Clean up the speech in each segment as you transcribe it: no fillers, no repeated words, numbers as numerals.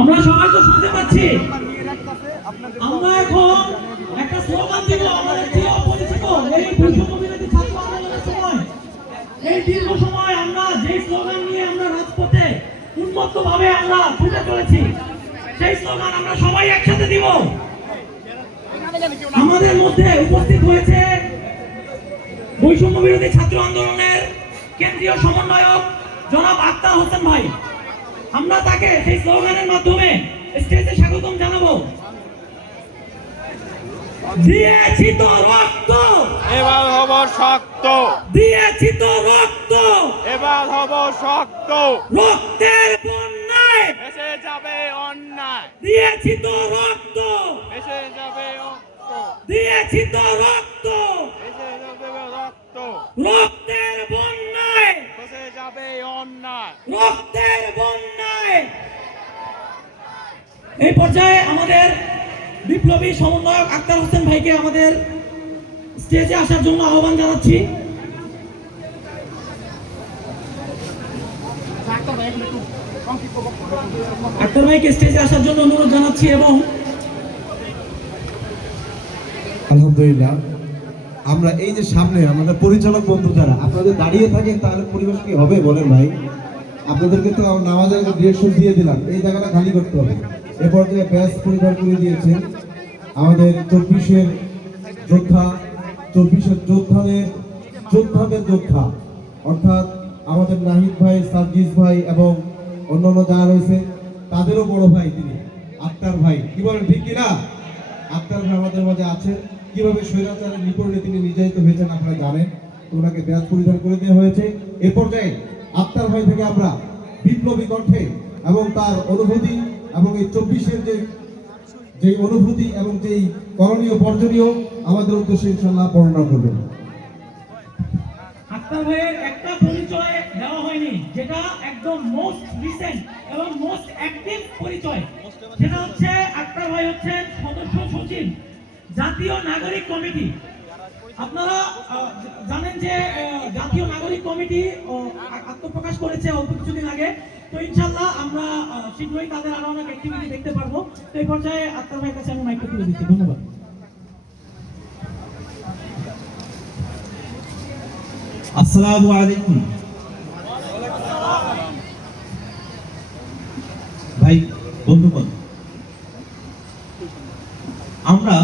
আমরা সবাই তো শুনতে পাচ্ছি। আমরা এখন একটা স্লোগান দিব আমাদের চির পরিচিত এই বৈষম্য বিরোধী ছাত্র আন্দোলনের সময়। এই দীর্ঘ সময় আমরা যে স্লোগান নিয়ে আমরা রাজপথে উন্মত্তভাবে আমরা ছুটে চলেছি, সেই স্লোগান আমরা সবাই একসাথে দিব। আমাদের মধ্যে উপস্থিত হয়েছে বৈষম্য বিরোধী ছাত্র আন্দোলনের কেন্দ্রীয় সমন্বয়ক জনাব আক্তার হোসেন ভাই। আমরা তাকে সেই স্লোগানের মাধ্যমে স্টেজে স্বাগতম জানাবো। দিয়েছি তো রক্ত, এবার হব শক্ত। দিয়েছি তো রক্ত, এবার হব শক্ত। রক্তের বন্যায় এসে যাবে অন্যায়, দিয়েছি তো রক্ত, এসে যাবে রক্ত, দিয়েছি তো রক্ত, এসে যাবে রক্ত, রক্তের বন্যায়, এসে যাবে অন্যায়, রক্তের বন্যায়। এই পর্যায়ে আমাদের বিপ্লবী সমন্বয়ক আক্তার হোসেন ভাইকে আমাদের স্টেজে আসার জন্য আহ্বান জানাচ্ছি। আক্তার ভাইকে স্টেজে আসার জন্য অনুরোধ জানাচ্ছি। এবং আলহামদুলিল্লাহ, আমরা এই যে সামনে আমাদের পরিচালক বন্ধু যারা আপনাদের দাঁড়িয়ে থাকেন, তাহলে পরিবেশ কি হবে বলেন ভাই? আপনাদেরকে তো নামাজের ডিরেকশন দিয়ে দিলাম, এই জায়গাটা খালি করতে হবে। এ পর্যায়ে ব্যাস পরিবার করে দিয়েছেন আমাদের 24-এর যোদ্ধা, 24-এর যোদ্ধাদের যোদ্ধা, অর্থাৎ আমাদের নাহিদ ভাই, সার্জিস ভাই এবং অন্যান্য যারা রয়েছে তাদেরও বড় ভাই তিনি আক্তার ভাই। কি বলেন, ঠিক কিনা? আক্তার ভাই আমাদের মাঝে আছেন। কিভাবে স্বৈরাচারের নিপীড়নে তিনি নির্যাতিত হয়েছেন আপনারা জানেন, তো ওনাকে ব্যাজ পরিধান করে দেওয়া হয়েছে। এ পর্যায়ে আক্তার ভাই থেকে আমরা বিপ্লবী কণ্ঠে এবং তার অনুভূতি এবং এই 24-এর যে অনুভূতি এবং যেই করণীয় বর্জনীয় আমাদের উদ্দেশ্যে ইনশাআল্লাহ বর্ণনা করবেন। আক্তার ভাইয়ের একটা পরিচয় দেওয়া হয়নি, যেটা একদম মোস্ট রিসেন্ট এবং মোস্ট অ্যাক্টিভ পরিচয়। সেটা হচ্ছে আক্তার ভাই হচ্ছেন সদস্য সচিব জাতীয় নাগরিক কমিটি। আপনারা জানেন যে জাতীয় নাগরিক কমিটি আত্মপ্রকাশ করেছে অল্প কিছুদিন আগে। তো ইনশাল্লাহ আমরা শীঘ্রই তাদের আরো অনেক অ্যাক্টিভিটি দেখতে পারবো। তো এই পর্যায়ে আক্তার ভাইয়ের কাছে আমি মাইকটা তুলে দিচ্ছি। ধন্যবাদ। আসসালামু আলাইকুম ভাই, বন্ধুগণ, আমরা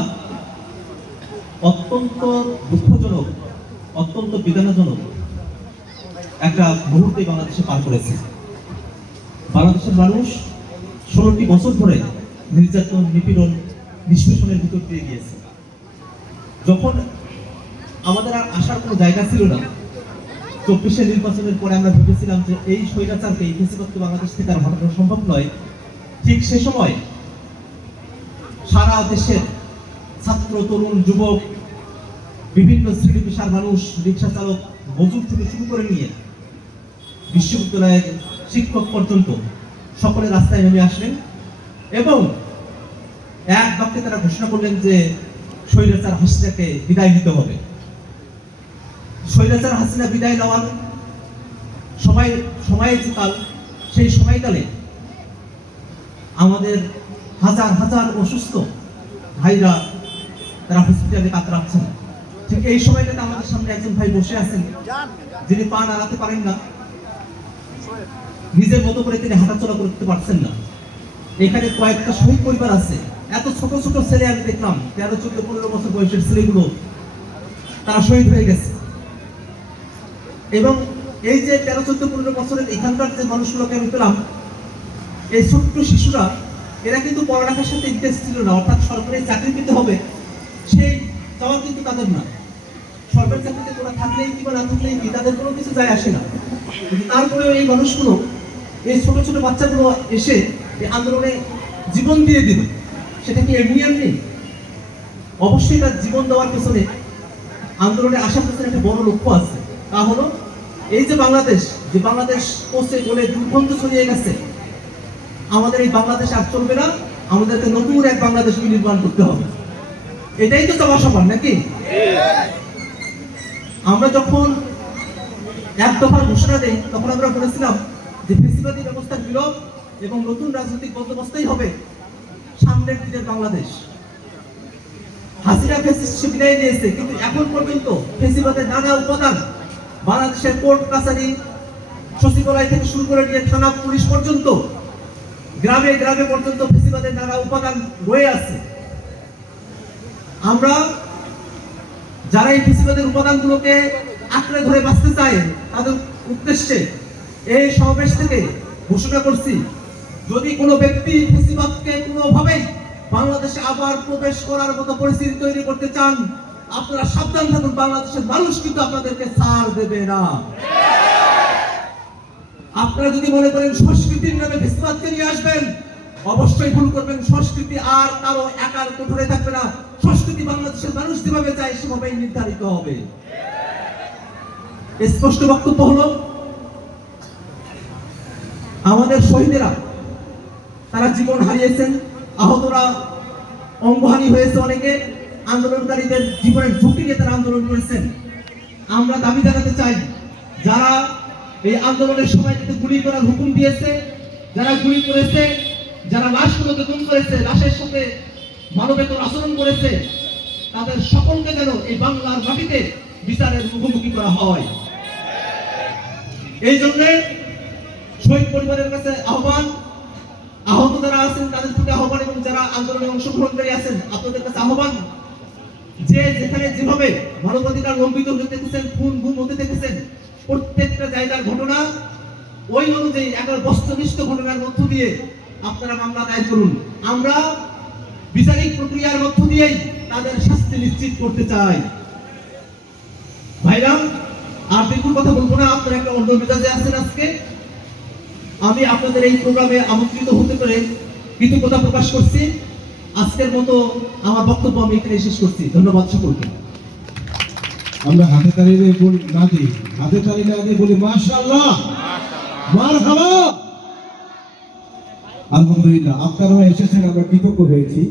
অত্যন্ত দুঃখজনক, অত্যন্ত বেদনাজনক একটা মুহূর্তে বাংলাদেশে পার করেছে। বাংলাদেশের মানুষ 16টি বছর ধরে নির্যাতন, নিপীড়ন, নিষ্পেষণের ভিতর দিয়ে গিয়েছে। যখন আমাদের আর আসার কোনো জায়গা ছিল না, 24-এর নির্বাচনের পরে আমরা ভেবেছিলাম যে এই স্বৈরাচারকে, এই ফ্যাসিবাদকে বাংলাদেশ থেকে আর হটানো সম্ভব নয়। ঠিক সে সময় সারা দেশের ছাত্র, তরুণ, যুবক, বিভিন্ন শ্রেণী পেশার মানুষ, রিক্সা চালক, মজুর থেকে শুরু করে নিয়ে বিশ্ববিদ্যালয়ের শিক্ষক পর্যন্ত সকলে রাস্তায় নেমে আসলেন এবং এক বাক্যে তারা ঘোষণা করলেন যে স্বৈরাচার হাসিনাকে বিদায় নিতে হবে। স্বৈরাচার হাসিনা বিদায় নেওয়ার সময়ের যে কাল, সেই সময়কালে আমাদের হাজার হাজার অসুস্থ ভাইরা তারা হসপিটালে কাতরাচ্ছেন। ঠিক এই সময়টাতে আমাদের সামনে একজন ভাই বসে আছেন, যিনি পা নাড়াতে পারেন না, নিজের মতো করে তিনি হাঁটাচলা করতে পারছেন না। এখানে কয়েকটা শহীদ পরিবার আছে, এত ছোট ছোট ছেলে আমি দেখলাম, 13, 14, 15 বছর বয়সের ছেলেগুলো তারা শহীদ হয়ে গেছে। এবং এই যে 13, 14, 15 বছরের এখানকার যে মানুষগুলোকে আমি পেলাম, এই ছোট্ট শিশুরা, এরা কিন্তু পড়ালেখার সাথে ইন্টারেস্ট ছিল না, অর্থাৎ সরকারি চাকরি পেতে হবে সেই চাওয়া কিন্তু তাদের না। সরকারি চাকরিতে তোরা থাকলেই কি বা না থাকলেই কি, তাদের কোনো কিছু যায় আসে না। কিন্তু তারপরেও এই মানুষগুলো, এই ছোট ছোট বাচ্চাগুলো এসে এই আন্দোলনে জীবন দিয়ে দিল। সেটা কি এমনি এমনি? অবশ্যই তার জীবন দেওয়ার পেছনে, আন্দোলনে আসার পেছনে একটা বড় লক্ষ্য আছে। তা হলো এই যে বাংলাদেশ পৌঁছে বলে দুর্গন্ধ ছড়িয়ে গেছে, আমাদের এই বাংলাদেশ আর চলবে না, আমাদেরকে নতুন এক বাংলাদেশ নির্মাণ করতে হবে। এটাই তো চাওয়া সবার, নাকি? আমরা যখন এক দফার ঘোষণা দেই, তখন আমরা বলেছিলাম যে ফ্যাসিবাদী ব্যবস্থার বিলোপ এবং নতুন রাজনৈতিক বন্দোবস্তই হবে সামনের দিনের বাংলাদেশ। হাসিনা ফ্যাসিস্ট বিদায় নিয়েছে, কিন্তু এখন পর্যন্ত ফ্যাসিবাদের নানা উপাদান বাংলাদেশের কোর্ট কাছারি সচিবালয় থেকে শুরু করে নিয়ে থানা পুলিশ পর্যন্ত গ্রামে গ্রামে পর্যন্ত ফ্যাসিবাদের নানা উপাদান রয়ে আছে। আমরা যারা এই ফ্যাসিবাদের উপাদানগুলোকে আঁকড়ে ধরে বাঁচতে চায় তাদের উদ্দেশ্যে এই সমাবেশ থেকে ঘোষণা করছি, যদি কোনো ব্যক্তি ফ্যাসিবাদকে কোনোভাবেই বাংলাদেশে আবার প্রবেশ করার মতো পরিস্থিতি তৈরি করতে চান, আপনারা সাবধান থাকুন, বাংলাদেশের মানুষ কিন্তু আপনাদেরকে ছাড় দেবে না। আপনারা যদি মনে করেন সংস্কৃতির নামে ফ্যাসিবাদকে নিয়ে আসবেন, অবশ্যই ভুল করবেন। সংস্কৃতি আর কারো একার কোঠরে থাকবে না। সংস্কৃতি বাংলাদেশের মানুষ যেভাবে চায় সেভাবেই নির্ধারিত হবে। স্পষ্ট বক্তব্য হলো, আমাদের শহীদেরা তারা জীবন হারিয়েছেন, আহতরা অঙ্গহানি হয়েছে, অনেকে আন্দোলনকারীদের জীবনের ঝুঁকি নিয়ে তারা আন্দোলন করেছেন। আমরা দাবি জানাতে চাই, যারা এই আন্দোলনের সময় গুলি করার হুকুম দিয়েছে, যারা গুলি করেছে, যারা লাশগুলোকে গুম করেছে, লাশের সাথে মানবেতর আচরণ করেছে, তাদের সকলকে যেন এই বাংলার মাটিতে বিচারের মুখোমুখি করা হয়। এই জন্য শহীদ পরিবারের কাছে আহ্বান, আহত যারা আছেন তাদের প্রতি আহ্বান, এবং যারা আন্দোলনে অংশগ্রহণকারী আছেন আপনাদের কাছে আহ্বান, যে যেখানে যেভাবে মানবাধিকার লঙ্ঘিত হতে দেখেছেন, খুন গুম হতে দেখেছেন, প্রত্যেকটা জায়গার ঘটনা ওই অনুযায়ী একবার বস্তুনিষ্ঠ ঘটনার মধ্য দিয়ে আপনারা মামলা দায়ের করুন। আমরা বিচারিক প্রক্রিয়ার মধ্য দিয়েই তাদের শাস্তি নিশ্চিত করতে চাই। ভাইরা, আর বিপুল কথা বলবো না, আপনারা একটা অন্য মেজাজে আছেন আজকে। আমি আপনাদের এই প্রোগ্রামে আমন্ত্রিত হতে পেরে কৃতজ্ঞতা প্রকাশ করছি। আজকের মতো আমার বক্তব্য আমি এখানে শেষ করছি। ধন্যবাদ সকলকে। আমরা হাতে তালি দিয়ে বলি না দিই, হাতে তালি না দিয়ে বলি মাশাআল্লাহ, মারহাবা। আলহামদুলিল্লাহ, আপনারাও এসেছেন, আমরা কৃতজ্ঞ হয়েছি।